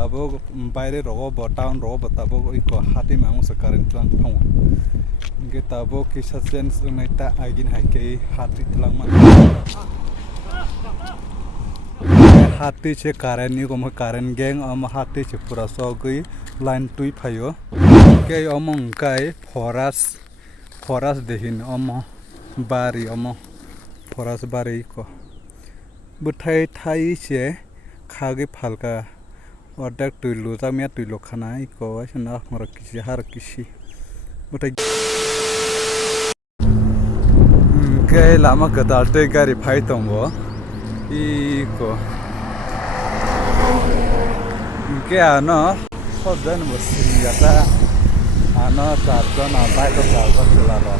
tabuk bayre rogo bo town rogo bo tabuk iko hati mangu se current lang thong ge tabuk kisa sense ngai ta agin haike hati tlang man hati che current ni ko current gang am hati che pura so gui line tui phayo ke among kai foras dehin am bari am foras bari ko buthai thai che khage phalka ordak tuilu jamia tuilu khana iko asna mar kisi har kisi buthai ke lama kadal te gari phai tongbo iko ke ano sodan bosi yata ano charjon abai to charjon chalaro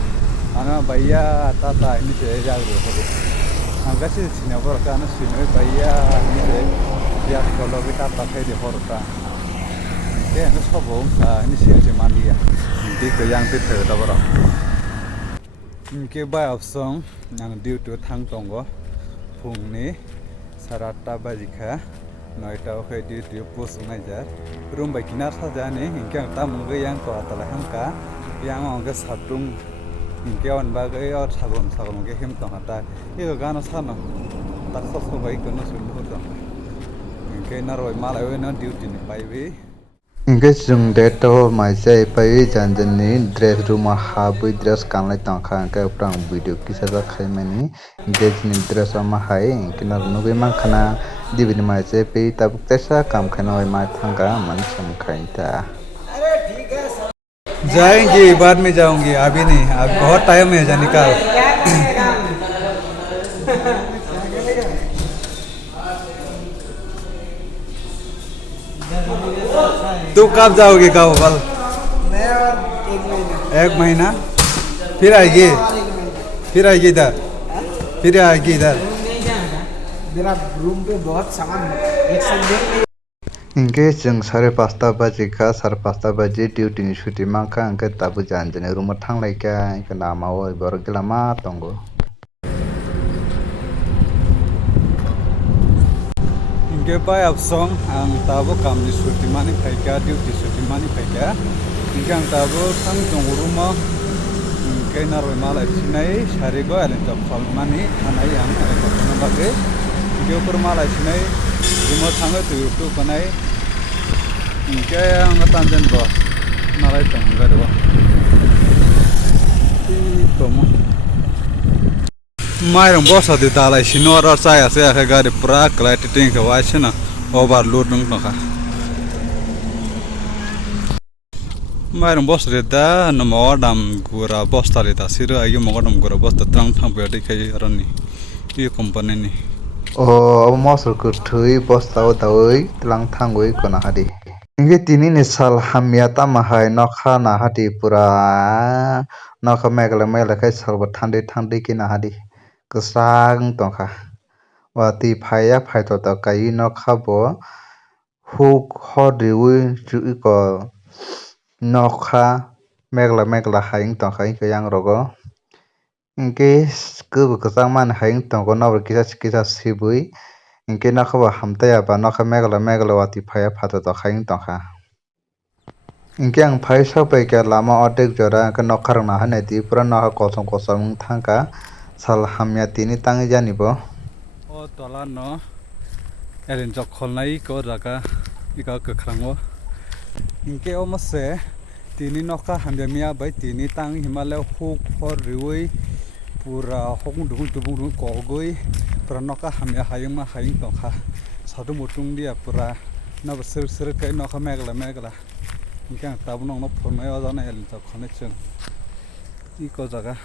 ano bhaiya tata ini se jagru hobo angasi sine borka ano sine bhaiya ini se ya kolo kita pakai di horta ke ano sobo ini se mandia di ko yang te the da bora ke bai opsong nang due to thang tongo phungni sarata bajikha noita oke due post ngajar room bai kinar sajane hingkang tamung yang ko atala hangka yang ongke satung hingke on bagai or sagom ke hem tongata ego gano sano tak so bai kono sulu hodo hingke naroi malai no duty ni paibi Inge jung deto maisai pai janjani dress room habui dress kanlai tangkha ke prang video kisa ja khaimani inge jini dress ma hai kinar nugai mankhana dibini maisai pai tabuk tesa kam khanoi ma thanga man sam khaita जाएंगे बाद में जाऊंगी अभी नहीं अब बहुत time है जाने का तू कब जाओगे कब कल एक महीना फिर आएगी इधर मेरा रूम पे बहुत सामान एक साथ Inge jeng sare pasta baji ka sare pasta baji duty ni shuti mangka angke tabu janjani rumah thanglai ka ingke nama oi bor gelama tongo इनके पास अब song ang tabo kam ni shuti mani phaika duty shuti mani phaika इनके ang tabo sang jonguruma इनके naroi malai sinai sari go alen to khol mani thanai ang ko bage इनके ऊपर malai sinai rumo thango tu youtube banai इनके ang tanjen bo malai tong garbo tomo Mairong bosa di dalai sinor or saya ke gari pura kelai titing ke wasina overload nung naka. Mairong bosa di da nomor dam gura bosa tali ta siru ayu mogodam gura bosa tang tang berdi kai arani. Ini company ni. Oh mosur kuthui bosta o dawai telang thangoi kona hadi Inge tini ni sal hamyata mahai nokha na hadi pura nokha megala kai salba thandi kina hadi kesang tongkha wati phaya phaito ta kai nokha bo huk hodiwi juiko nokha megala haing tongkha ingke yang rogo ingke kubu kesang man haing tongko nabur kisa sibui ingke nokha bo hamtaya ba nokha megala wati phaya phato ta haing tongkha ingke ang phai sapai ke lama odek jora ke nokha rang na haneti pura nokha kosong thangka sal hamya tini tangi jani bo O tola no erin jok kholnai ko jaga ika kakrango inke o mase tini nokha hamya bai tini tang himalaya huk hor riwi pura hokung dubung kogoi pura nokha hamya hayang tongkha sadu mutung dia pura na basir kai nokha megala inke ang tabunong no phonai o jana erin jok kholnai chung iko jaga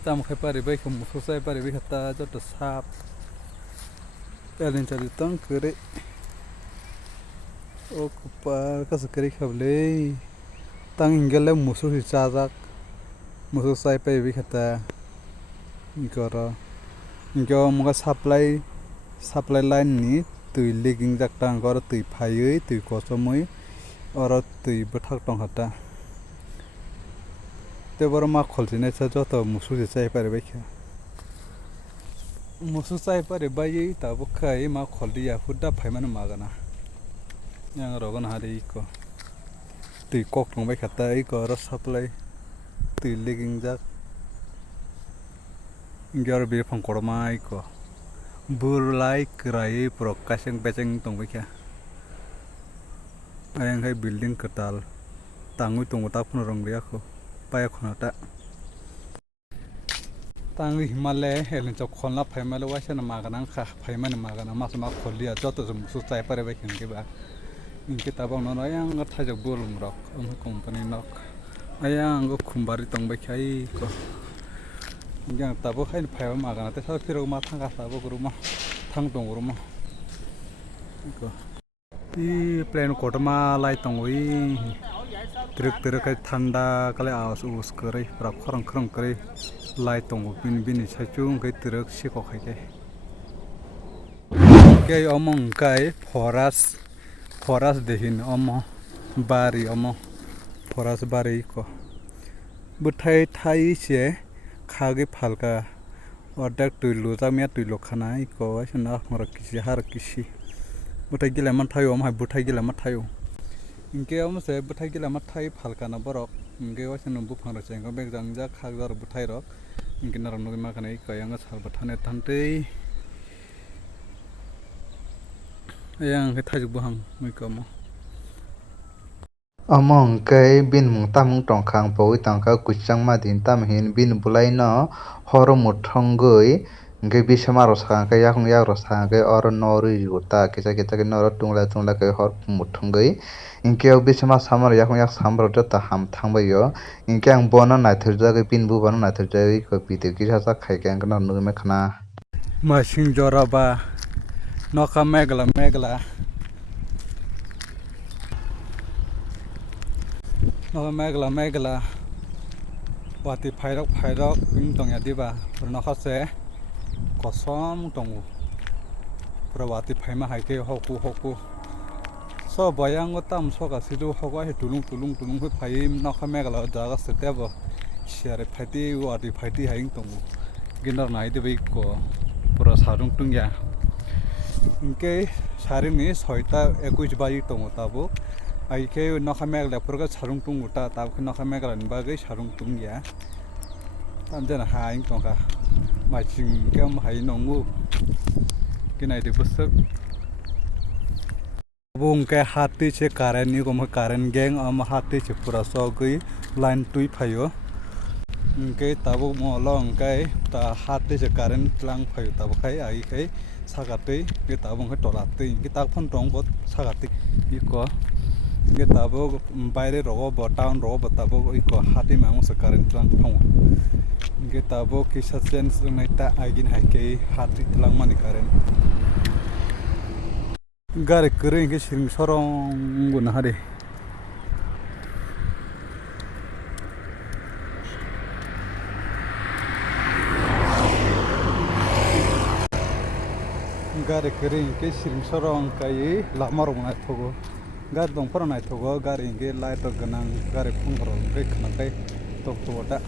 tam khai pari bai kum susai pari bai khata jot sap elin chali tang kare o kupar ka sakari khable tang ingale musu hi chajak musu sai pai bai khata ikora ingyo muga supply line ni tui legging jak tang gor tui phaiui tui kosomui oro tui bathak tong khata te bor ma kholsine cha joto musu je chai pare bai kha musu sai pare bayi tabu kai ma kholi ya fuda phaiman magana yang rogan hari ko tui kok nong bai khata ko ro supply tui legging jak ingar bir phang kormai ko burlai krai prokasheng becheng tong bai kha ayang hai building ketal tangui tong ta phun rong ria ko pai khona ta tangui himalaya helen chok khonla phaimale waisana magana kha phaimane magana mas ma kholia joto jum su chai pare bai khen ke ba inke tabang no ayang thajak bolum rok company nok ayang go khumbari tong bai khai ko yang tabo khain phaiba magana te sa phiro ma thanga sabo guruma thang tong guruma ko i plane kotma lai tong wi truk truk kai thanda kale awas us kare prap khorang khorang kare lai tong bin bin chachung kai truk siko khai ke omong kai foras dehin omo bari omo foras bari ko buthai thai che khage phalka ordak tuilu jamia tuilu khana ko asna mara kisi har kisi buthai gila man thayo am hai buthai gila ma thayo inke am se buthai gila ma thai phalka na borok inke wasna bu phang ra cheng bek jang ja khag jar buthai rok inke nar no ma kana ko yang sal bathane tantei yang ke thaju buhang mai ko mo among kai bin mung tam tong khang poi tang ka kuchang ma din tam hin bin bulai no horo muthongoi nge bisama ro sa ka yakung yak ro sa ka or nori uta kisa kita ke nor tungla kai hor muthongoi inke bisama samar yakung yak samro ta ham thangbai yo inke ang bona na thurja ke bin bu bona na thurja ko pite kisa sa khai ka ang na nu me khana masing joraba noka megla noka megla wati phairok ing tong ya diba noka se kosom tong pura wati phaima haike hoku so bayang tam so ka sidu hoga he tulung he phai noka megla jaga setebo share phati wati phati haing tong ginar nai debai ko pura sarung tung ya inke saring ni 6টা 21 bayi tong tabo aike noka megla pura sarung tung uta tab noka megla ni bagai sarung tung ya tam jana haing tong ka maching kem hai nongu kinai de busuk bung ke hati che karen ni ko karen geng am hati che pura so gui line tui phayo inke tabo mo long kai ta hati che karen tlang phayo tabo khai ai khai sagatei ke tabong ke tolatei ke tak phon tong bot sagatei iko ke tabo baire rogo bo town rogo tabo iko hati mangu se karen tlang phong ke tabo ki sachen sunai ta agin haike hati tlang mani karen gare kering ke sing sorong gun hare gare kering ke sing sorong kai lama rong na thogo gar dong par na thogo gare inge light ganang gare phung rong ke khana kai tok to ta